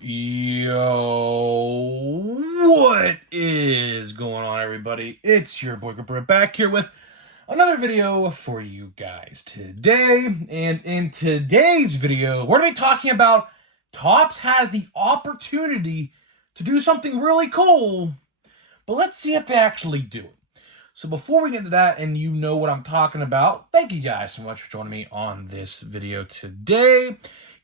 Yo, what is going on, everybody? It's your boy Cooper back here with another video for you guys today. And in today's video, we're going to be talking about Topps has the opportunity to do something really cool, but let's see if they actually do it. So before we get into that, and you know what I'm talking about, thank you guys so much for joining me on this video today.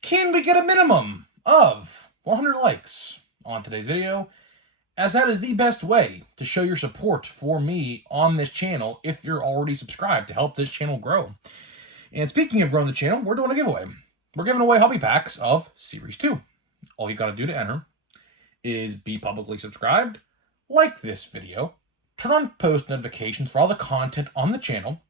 Can we get a minimum of 100 likes on today's video, as that is the best way to show your support for me on this channel if you're already subscribed to help this channel grow. And speaking of growing the channel, we're doing a giveaway. We're giving away hobby packs of Series 2. All you got to do to enter is be publicly subscribed, like this video, turn on post notifications for all the content on the channel,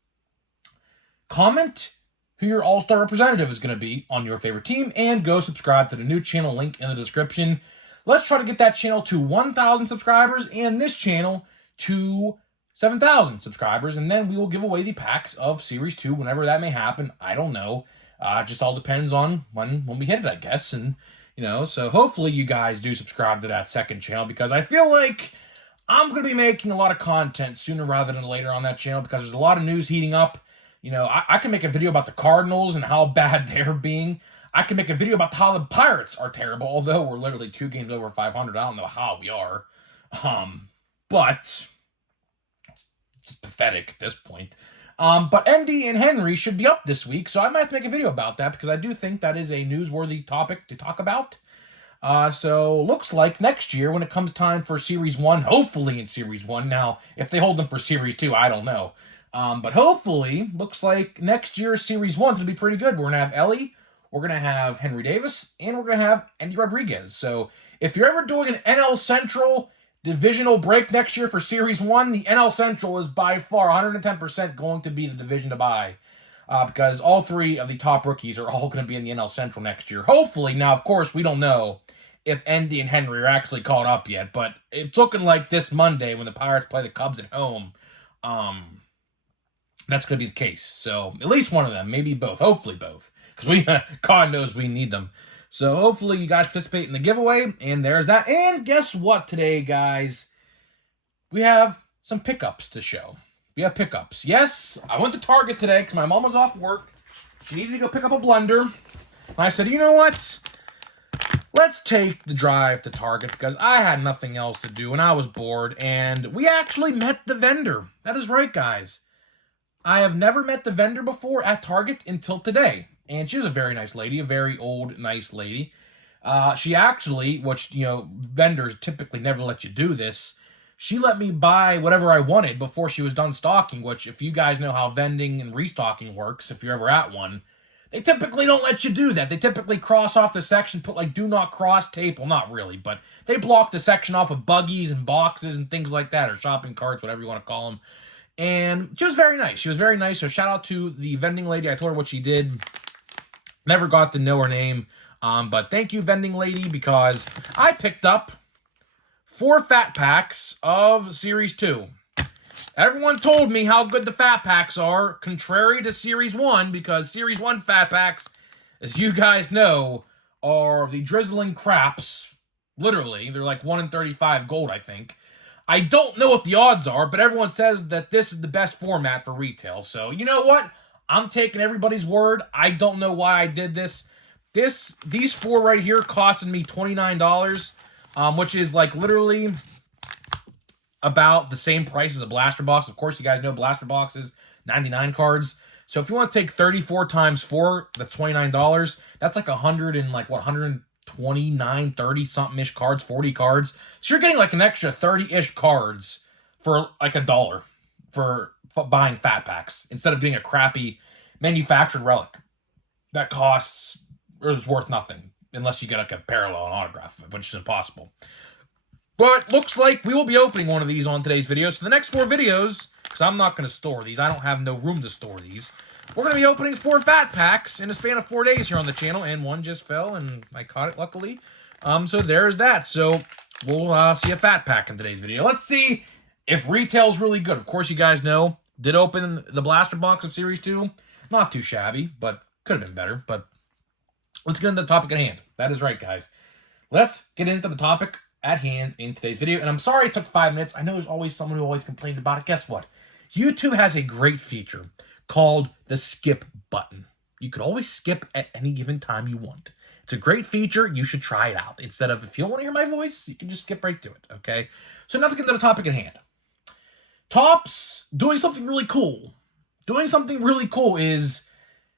comment who your all-star representative is going to be on your favorite team, and go subscribe to the new channel link in the description. Let's try to get that channel to 1,000 subscribers and this channel to 7,000 subscribers, and then we will give away the packs of Series 2 whenever that may happen. I don't know. Just all depends on when we hit it, I guess. And, so hopefully you guys do subscribe to that second channel, because I feel like I'm going to be making a lot of content sooner rather than later on that channel, because there's a lot of news heating up. I can make a video about the Cardinals and how bad they're being. I can make a video about how the Pirates are terrible, although we're literally 2 games over 500. I don't know how we are. But it's pathetic at this point. But Andy and Henry should be up this week, so I might have to make a video about that, because I do think that is a newsworthy topic to talk about. So looks like next year, when it comes time for Series 1, hopefully in Series 1. Now, if they hold them for Series 2, I don't know. But hopefully, looks like next year's Series 1 is going to be pretty good. We're going to have Ellie, we're going to have Henry Davis, and we're going to have Andy Rodriguez. So if you're ever doing an NL Central divisional break next year for Series 1, the NL Central is by far 110% going to be the division to buy. Because all 3 of the top rookies are all going to be in the NL Central next year. Hopefully. Now, of course, we don't know if Andy and Henry are actually caught up yet, but it's looking like this Monday, when the Pirates play the Cubs at home, that's going to be the case. So at least one of them, maybe both, hopefully both, because God knows we need them. So hopefully you guys participate in the giveaway, and there's that. And guess what today, guys? We have some pickups to show. We have pickups. Yes, I went to Target today because my mom was off work. She needed to go pick up a blender. And I said, you know what? Let's take the drive to Target, because I had nothing else to do and I was bored. And we actually met the vendor. That is right, guys. I have never met the vendor before at Target until today. And she was a very nice lady, a very old, nice lady. She actually, which, vendors typically never let you do this, she let me buy whatever I wanted before she was done stocking, which, if you guys know how vending and restocking works, if you're ever at one, they typically don't let you do that. They typically cross off the section, put like do not cross tape. Well, not really, but they block the section off with buggies and boxes and things like that, or shopping carts, whatever you want to call them. And she was very nice. She was very nice. So shout out to the vending lady. I told her what she did. Never got to know her name. But thank you, vending lady, because I picked up 4 fat packs of Series 2. Everyone told me how good the fat packs are, contrary to Series 1, because Series 1 fat packs, as you guys know, are the drizzling craps. Literally, they're like 1 in 35 gold, I think. I don't know what the odds are, but everyone says that this is the best format for retail. So, you know what? I'm taking everybody's word. I don't know why I did this. These 4 right here costed me $29, which is like literally about the same price as a blaster box. Of course, you guys know blaster boxes, 99 cards. So if you want to take 34 times 4, that's $29. That's like 100 and like what, 129, 30 something ish cards, 40 cards. So you're getting like an extra 30-ish cards for like $1 for buying fat packs, instead of getting a crappy manufactured relic that costs or is worth nothing unless you get like a parallel and autograph, which is impossible. But looks like we will be opening one of these on today's video. So the next 4 videos, because I'm not going to store these, I don't have no room to store these, we're going to be opening 4 fat packs in a span of 4 days here on the channel, and one just fell, and I caught it, luckily. So there's that. So we'll see a fat pack in today's video. Let's see if retail's really good. Of course, you guys know, did open the blaster box of Series 2. Not too shabby, but could have been better. But let's get into the topic at hand. That is right, guys. let's get into the topic at hand in today's video. And I'm sorry it took 5 minutes. I know there's always someone who always complains about it. Guess what? YouTube has a great feature called the skip button. You could always skip at any given time you want. It's a great feature. You should try it out. Instead of, if you don't want to hear my voice, you can just skip right to it, okay? So now to get into the topic at hand. Topps doing something really cool. Doing something really cool is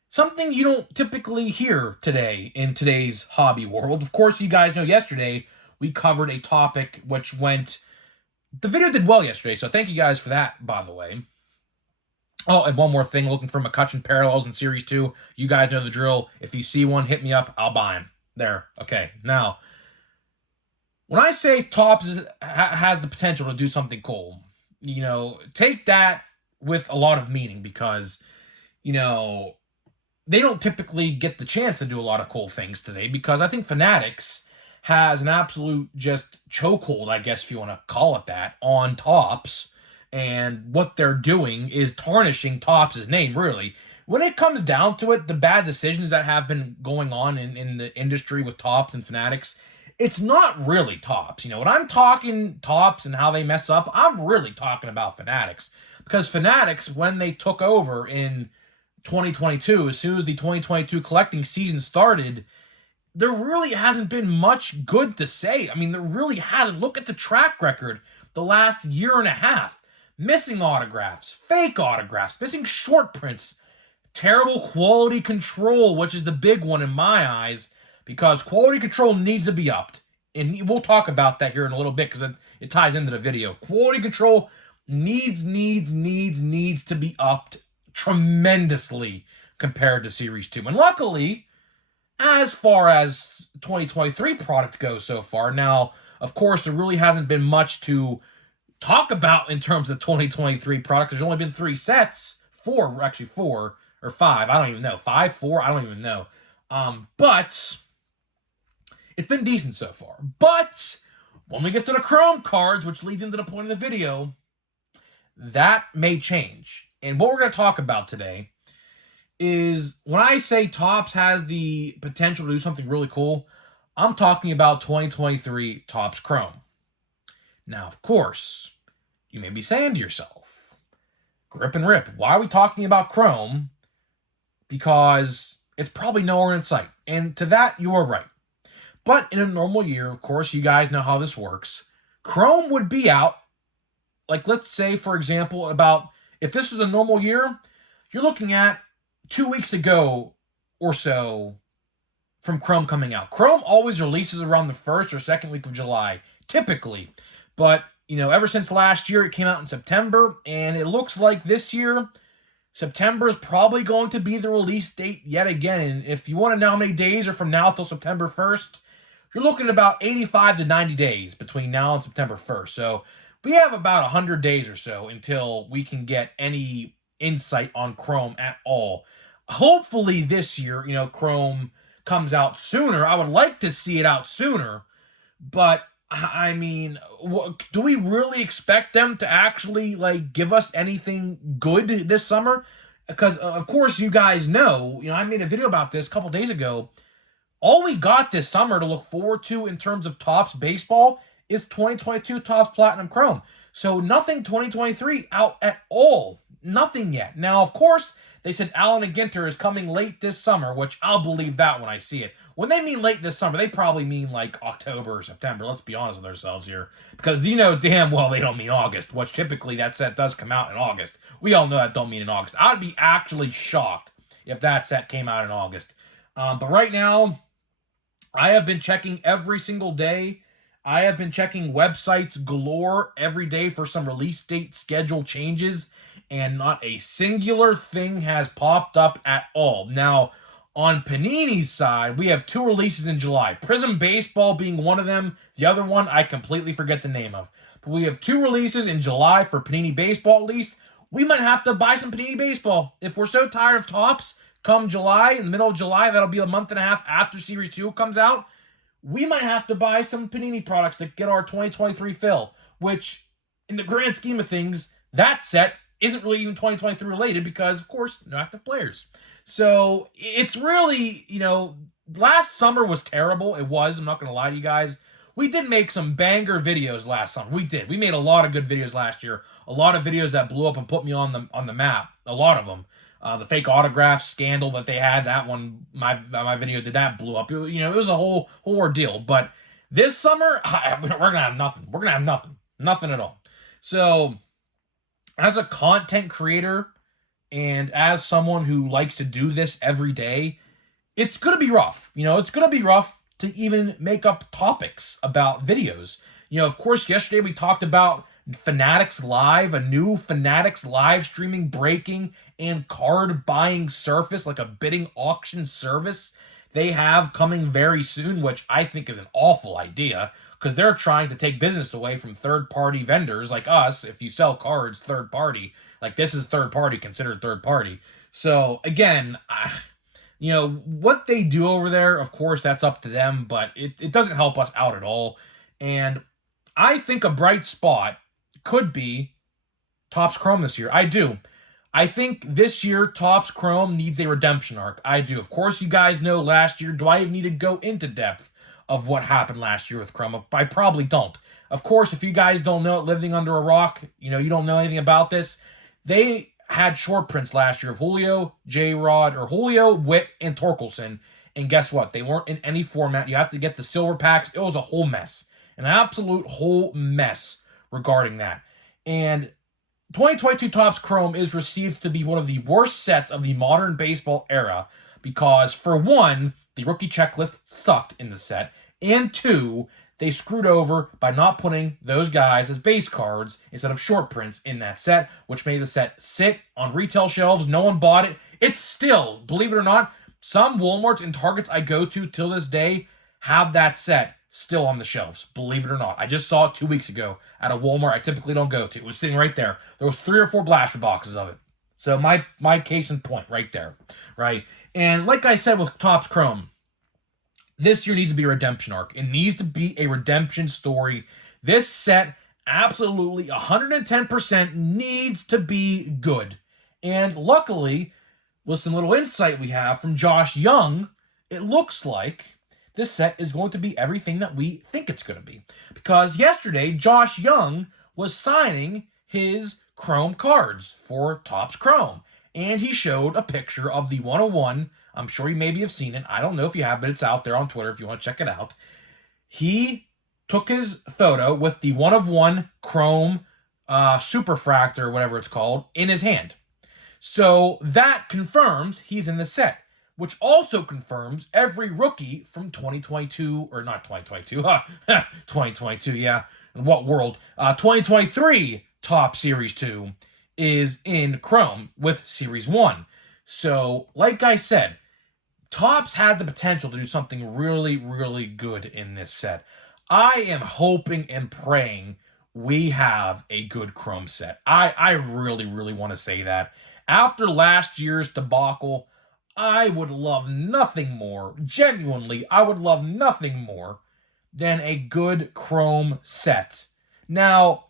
something you don't typically hear today in today's hobby world. Of course, you guys know yesterday we covered a topic which went... The video did well yesterday, so thank you guys for that, by the way. Oh, and one more thing, looking for McCutcheon parallels in Series 2. You guys know the drill. If you see one, hit me up. I'll buy them. There. Okay. Now, when I say Topps has the potential to do something cool, you know, take that with a lot of meaning because, you know, they don't typically get the chance to do a lot of cool things today because I think Fanatics has an absolute just chokehold, I guess if you want to call it that, on Topps. And what they're doing is tarnishing Topps' name, really. When it comes down to it, the bad decisions that have been going on in the industry with Topps and Fanatics, it's not really Topps. You know, when I'm talking Topps and how they mess up, I'm really talking about Fanatics. Because Fanatics, when they took over in 2022, as soon as the 2022 collecting season started, there really hasn't been much good to say. I mean, there really hasn't. Look at the track record the last year and a half. Missing autographs, fake autographs, missing short prints, terrible quality control, which is the big one in my eyes, because quality control needs to be upped. And we'll talk about that here in a little bit because it ties into the video. Quality control needs to be upped tremendously compared to Series 2. And luckily, as far as 2023 product goes so far, now, of course, there really hasn't been much to talk about in terms of 2023 product. There's only been 3 sets. 4 or 5. I don't even know. 5, 4, I don't even know. But it's been decent so far. But when we get to the Chrome cards, which leads into the point of the video, that may change. And what we're going to talk about today is when I say Topps has the potential to do something really cool, I'm talking about 2023 Topps Chrome. Now, of course, you may be saying to yourself, grip and rip, why are we talking about Chrome? Because it's probably nowhere in sight. And to that, you are right. But in a normal year, of course, you guys know how this works. Chrome would be out, like let's say, for example, about, if this is a normal year, you're looking at 2 weeks ago or so from Chrome coming out. Chrome always releases around the 1st or 2nd week of July, typically. But, you know, ever since last year, it came out in September, and it looks like this year, September is probably going to be the release date yet again. And if you want to know how many days are from now till September 1st, you're looking at about 85 to 90 days between now and September 1st. So we have about 100 days or so until we can get any insight on Chrome at all. Hopefully this year, you know, Chrome comes out sooner. I would like to see it out sooner, but I mean, do we really expect them to actually, like, give us anything good this summer? Because, of course, you guys know, you know, I made a video about this a couple days ago. All we got this summer to look forward to in terms of Topps baseball is 2022 Topps Platinum Chrome. So nothing 2023 out at all. Nothing yet. Now, of course, they said Allen and Ginter is coming late this summer, which I'll believe that when I see it. When they mean late this summer, they probably mean like October or September. Let's be honest with ourselves here. Because you know damn well they don't mean August, which typically that set does come out in August. We all know that don't mean in August. I'd be actually shocked if that set came out in August. But right now, I have been checking every single day. I have been checking websites galore every day for some release date schedule changes, and not a singular thing has popped up at all. Now, on Panini's side, we have 2 releases in July. Prism Baseball being one of them. The other one, I completely forget the name of. But we have 2 releases in July for Panini Baseball, at least. We might have to buy some Panini Baseball. If we're so tired of Topps, come July, in the middle of July, that'll be a month and a half after Series 2 comes out, we might have to buy some Panini products to get our 2023 fill, which, in the grand scheme of things, that set isn't really even 2023 related because, of course, no active players. So it's really, last summer was terrible. It was. I'm not going to lie to you guys. We did make some banger videos last summer. We did. We made a lot of good videos last year. A lot of videos that blew up and put me on the map. A lot of them. The fake autograph scandal that they had, that one, my video did that, blew up. It was a whole ordeal. But this summer, we're gonna have nothing. We're gonna have nothing at all. So, as a content creator and as someone who likes to do this every day, it's going to be rough. It's going to be rough to even make up topics about videos. Of course, yesterday we talked about Fanatics Live, a new Fanatics live streaming, breaking, and card buying service, like a bidding auction service they have coming very soon, which I think is an awful idea because they're trying to take business away from third-party vendors like us. If you sell cards third-party, like this is third-party, considered third-party. So, again, what they do over there, of course, that's up to them, but it doesn't help us out at all. And I think a bright spot could be Topps Chrome this year. I do. I think this year Topps Chrome needs a redemption arc. I do. Of course, you guys know last year, do I even need to go into depth of what happened last year with Chrome? I probably don't. Of course, if you guys don't know it, living under a rock, you don't know anything about this, they had short prints last year of Julio, Julio, Witt, and Torkelson. And guess what? They weren't in any format. You have to get the silver packs. It was a whole mess. An absolute whole mess regarding that. And 2022 Topps Chrome is received to be one of the worst sets of the modern baseball era because, for one, the rookie checklist sucked in the set, and two, they screwed over by not putting those guys as base cards instead of short prints in that set, which made the set sit on retail shelves. No one bought it. It's still, believe it or not, some Walmarts and Targets I go to till this day have that set still on the shelves. Believe it or not. I just saw it 2 weeks ago at a Walmart I typically don't go to. It was sitting right there. There was 3 or 4 blaster boxes of it. So my case in point right there, right? And like I said with Topps Chrome, this year needs to be a redemption arc. It needs to be a redemption story. This set, absolutely 110% needs to be good. And luckily, with some little insight we have from Josh Young, it looks like this set is going to be everything that we think it's going to be. Because yesterday, Josh Young was signing his Chrome cards for Topps Chrome. And he showed a picture of the 101. I'm sure you maybe have seen it. I don't know if you have, but it's out there on Twitter if you want to check it out. He took his photo with the 1/1 Chrome Superfractor, or whatever it's called, in his hand. So that confirms he's in the set, which also confirms every rookie from 2022, or not 2022, 2022, yeah, in what world? 2023 Top Series 2 is in Chrome with Series 1. So, like I said, Topps has the potential to do something really, really good in this set. I am hoping and praying we have a good Chrome set. I really, really want to say that. After last year's debacle, I would love nothing more, genuinely, I would love nothing more than a good Chrome set. Now,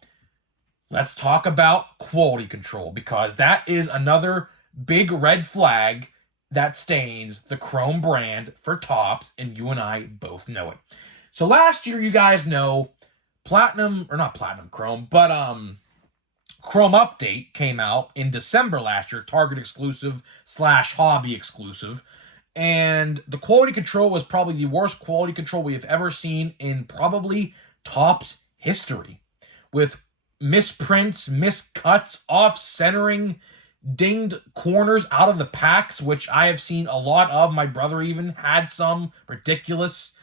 let's talk about quality control, because that is another big red flag that stains the Chrome brand for Topps, and you and I both know it. So last year, you guys know, Chrome Update came out in December last year, Target exclusive / hobby exclusive, and the quality control was probably the worst quality control we have ever seen in probably Topps history, with misprints, miscuts, off-centering, dinged corners out of the packs, which I have seen a lot of. My brother even had some. Ridiculous.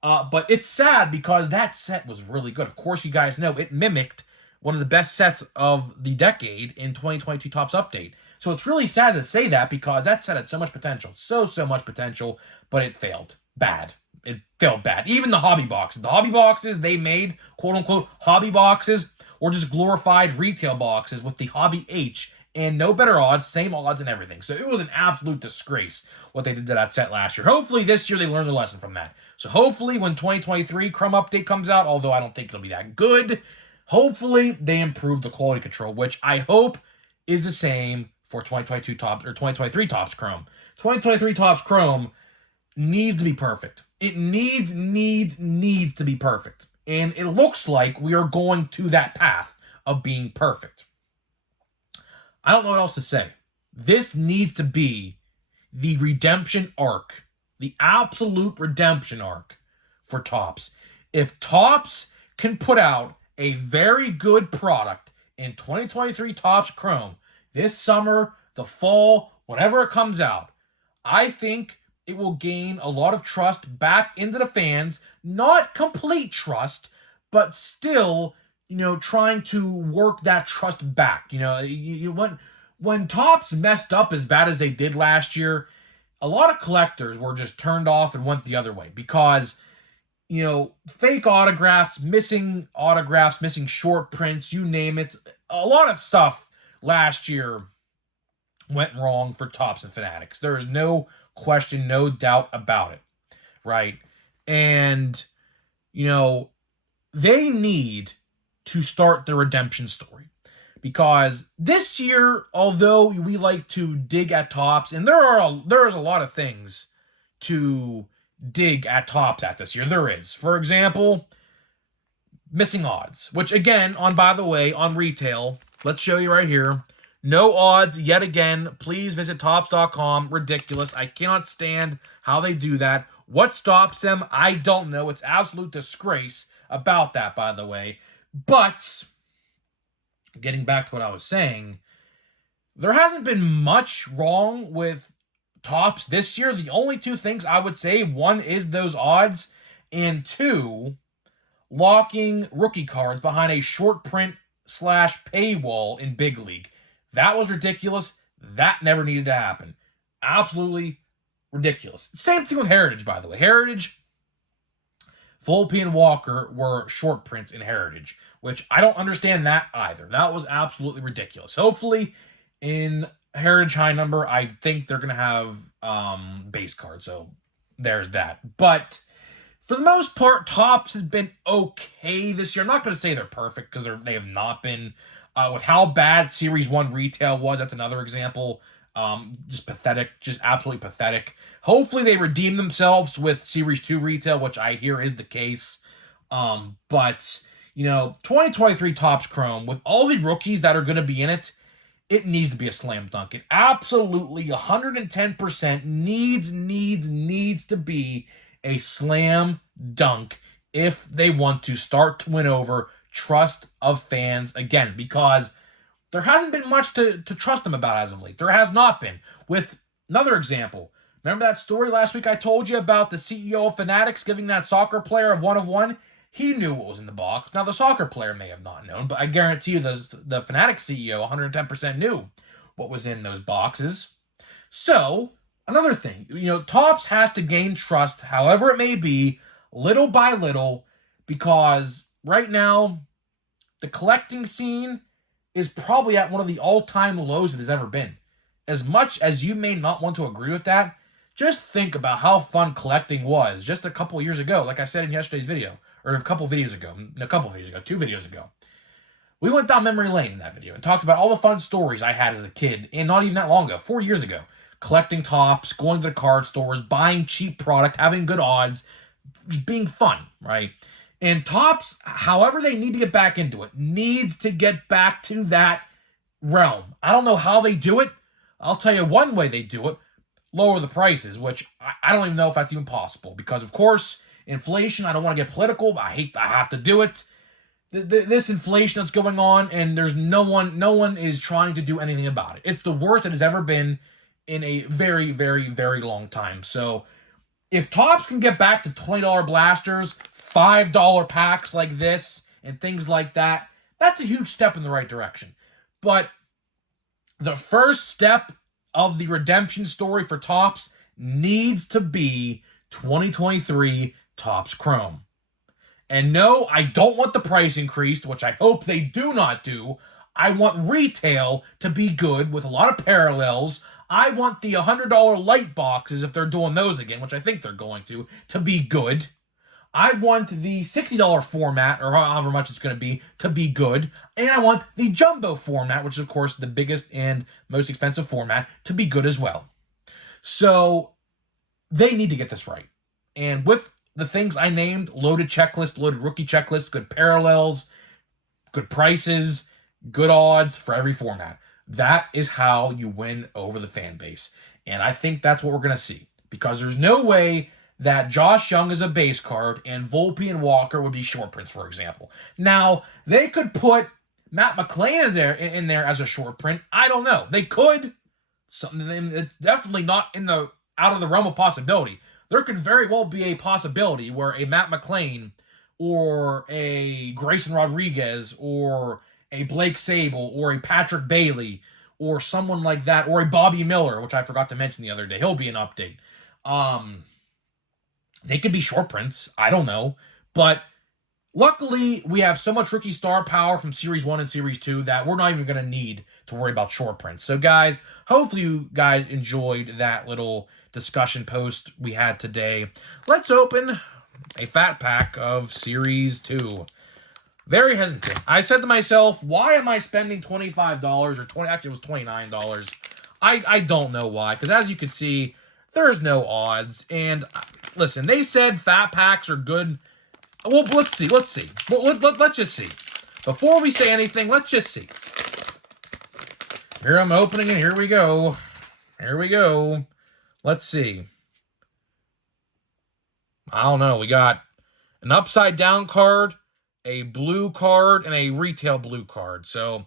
But it's sad because that set was really good. Of course, you guys know it mimicked one of the best sets of the decade in 2022 Topps Update. So it's really sad to say that because that set had so much potential. So much potential, but it failed. Bad. It failed bad. Even the hobby boxes. The hobby boxes they made, quote-unquote, hobby boxes, were just glorified retail boxes with the Hobby H and no better odds, same odds and everything. So it was an absolute disgrace what they did to that set last year. Hopefully this year they learned a lesson from that. So hopefully when 2023 Chrome Update comes out, although I don't think it'll be that good, hopefully they improve the quality control, which I hope is the same for 2022 Topps or 2023 Topps Chrome. 2023 Topps Chrome needs to be perfect. It needs to be perfect. And it looks like we are going to that path of being perfect. I don't know what else to say. This needs to be the redemption arc, the absolute redemption arc for Topps. If Topps can put out a very good product in 2023 Topps Chrome this summer, the fall, whenever it comes out, I think it will gain a lot of trust back into the fans. Not complete trust, but still, trying to work that trust back. When Topps messed up as bad as they did last year, a lot of collectors were just turned off and went the other way because, fake autographs, missing short prints, you name it. A lot of stuff last year went wrong for Topps and Fanatics. There is no question, no doubt about it, right? And, they need to start the redemption story. Because this year, although we like to dig at Topps, and there is a lot of things to dig at Topps at this year. There is. For example, missing odds, which again, by the way, on retail, let's show you right here. No odds yet again. Please visit Topps.com. Ridiculous. I cannot stand how they do that. What stops them? I don't know. It's absolute disgrace about that, by the way. But getting back to what I was saying, there hasn't been much wrong with Topps this year. The only two things I would say, one is those odds, and two, locking rookie cards behind a short print / paywall in Big League. That was ridiculous. That never needed to happen. Absolutely ridiculous. Same thing with Heritage, by the way. Heritage, Volpe and Walker were short prints in Heritage, which I don't understand that either. That was absolutely ridiculous. Hopefully, in Heritage High Number, I think they're going to have base cards, so there's that. But for the most part, Topps has been okay this year. I'm not going to say they're perfect, because they have not been. With how bad Series 1 retail was, that's another example. Just pathetic, just absolutely pathetic. Hopefully they redeem themselves with Series 2 retail, which I hear is the case. But 2023 Topps Chrome, with all the rookies that are going to be in it, it needs to be a slam dunk. It absolutely 110% needs to be a slam dunk if they want to start to win over trust of fans again, because there hasn't been much to trust them about as of late. There has not been. With another example, remember that story last week I told you about the CEO of Fanatics giving that soccer player of 1 of 1? He knew what was in the box. Now, the soccer player may have not known, but I guarantee you the Fanatics CEO 110% knew what was in those boxes. So, another thing, Topps has to gain trust, however it may be, little by little, because right now, the collecting scene is probably at one of the all-time lows it has ever been. As much as you may not want to agree with that, just think about how fun collecting was just a couple years ago, like I said in yesterday's video, or a couple videos ago, 2 videos ago. We went down memory lane in that video and talked about all the fun stories I had as a kid, and not even that long ago, 4 years ago. Collecting Topps, going to the card stores, buying cheap product, having good odds, just being fun, right? And Topps, however they need to get back into it, needs to get back to that realm. I don't know how they do it. I'll tell you one way they do it. Lower the prices, which I don't even know if that's even possible. Because, of course, inflation, I don't want to get political, but I have to do it. This inflation that's going on, and there's no one is trying to do anything about it. It's the worst it has ever been in a very, very, very long time. So, if Topps can get back to $20 blasters, $5 packs like this, and things like that, that's a huge step in the right direction. But the first step of the redemption story for Topps needs to be 2023 Topps Chrome. And no, I don't want the price increased, which I hope they do not do. I want retail to be good with a lot of parallels. I want the $100 light boxes, if they're doing those again, which I think they're going to be good. I want the $60 format, or however much it's going to be good. And I want the jumbo format, which is, of course, the biggest and most expensive format, to be good as well. So they need to get this right. And with the things I named, loaded checklist, loaded rookie checklist, good parallels, good prices, good odds for every format. That is how you win over the fan base. And I think that's what we're going to see. Because there's no way that Josh Young is a base card and Volpe and Walker would be short prints, for example. Now, they could put Matt McLain in there as a short print. I don't know. They could. Something it's definitely not out of the realm of possibility. There could very well be a possibility where a Matt McLain or a Grayson Rodriguez or a Blake Sable or a Patrick Bailey or someone like that, or a Bobby Miller, which I forgot to mention the other day. He'll be an update. They could be short prints. I don't know. But luckily, we have so much rookie star power from Series 1 and Series 2 that we're not even going to need to worry about short prints. So, guys, hopefully you guys enjoyed that little discussion post we had today. Let's open a fat pack of Series 2. Very hesitant. I said to myself, why am I spending $25 or 20? Actually, it was $29. I don't know why, because as you can see, there's no odds. And listen, they said fat packs are good. Well, let's see. Well, let's just see. Before we say anything, let's just see. Here I'm opening it. Here we go. Let's see. I don't know. We got an upside down card, a blue card, and a retail blue card. So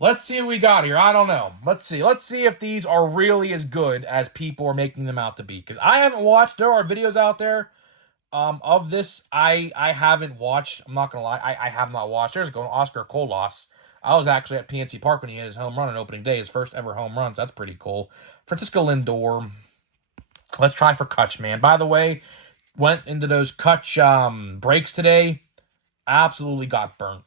let's see what we got here. I don't know. Let's see. Let's see if these are really as good as people are making them out to be. Because I haven't watched. There are videos out there of this. I haven't watched. I'm not going to lie. I have not watched. There's going Oscar Colas. I was actually at PNC Park when he had his home run on opening day. His first ever home runs. That's pretty cool. Francisco Lindor. Let's try for Kutch, man. By the way, went into those Kutch breaks today. Absolutely got burnt.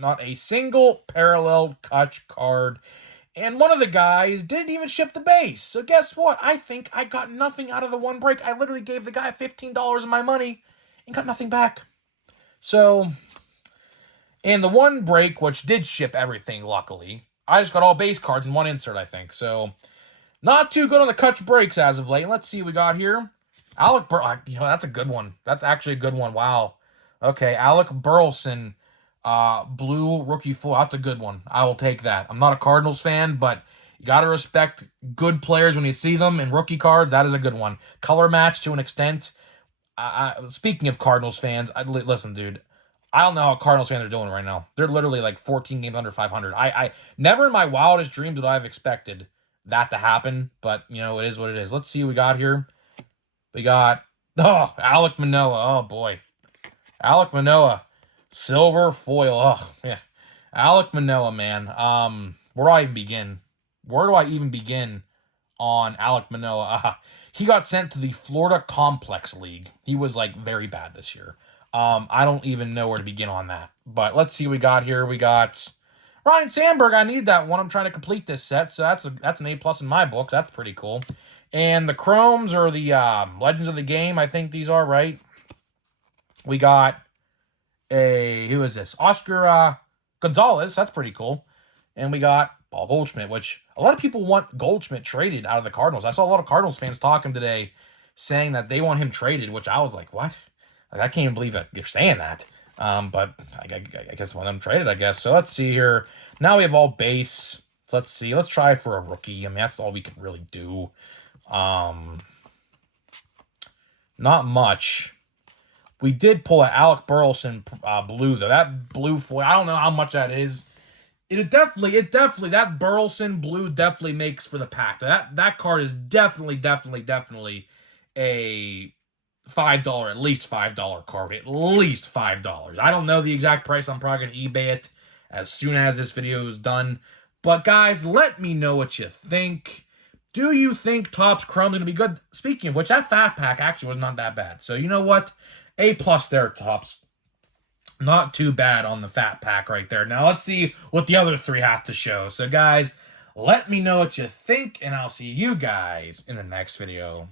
Not a single parallel Kutch card. And one of the guys didn't even ship the base. So guess what? I think I got nothing out of the one break. I literally gave the guy $15 of my money and got nothing back. So, and the one break, which did ship everything, luckily, I just got all base cards in one insert, I think. So, not too good on the Kutch breaks as of late. Let's see what we got here. Alec that's a good one. That's actually a good one. Wow. Okay, Alec Burleson, blue rookie full. That's a good one. I will take that. I'm not a Cardinals fan, but you got to respect good players when you see them in rookie cards. That is a good one. Color match to an extent. Speaking of Cardinals fans, listen, dude. I don't know how Cardinals fans are doing right now. They're literally like 14 games under 500. I never in my wildest dreams would I have expected that to happen, but, you know, it is what it is. Let's see what we got here. We got, Alek Manoah. Oh, boy. Alek Manoah. Silver foil. Oh, yeah. Alek Manoah, man. Where do I even begin? On Alek Manoah? He got sent to the Florida Complex League. He was, like, very bad this year. I don't even know where to begin on that. But let's see what we got here. We got Ryan Sandberg. I need that one. I'm trying to complete this set, so that's an A+ in my books. That's pretty cool. And the Chromes or the Legends of the Game, I think these are, right? We got who is this? Oscar Gonzalez. That's pretty cool. And we got Paul Goldschmidt, which a lot of people want Goldschmidt traded out of the Cardinals. I saw a lot of Cardinals fans talking today saying that they want him traded, which I was like, what? Like, I can't even believe that you're saying that. But I guess want them traded, I guess. So let's see here. Now we have all base. So let's see. Let's try for a rookie. I mean, that's all we can really do. Not much. We did pull an Alec Burleson blue, though. That blue foil, I don't know how much that is. It definitely, that Burleson blue definitely makes for the pack. That card is definitely a $5, at least $5 card. At least $5. I don't know the exact price. I'm probably going to eBay it as soon as this video is done. But, guys, let me know what you think. Do you think Topps Chrome's going to be good? Speaking of which, that fat pack actually was not that bad. So, you know what? A+ there, Topps. Not too bad on the fat pack right there. Now, let's see what the other three have to show. So, guys, let me know what you think, and I'll see you guys in the next video.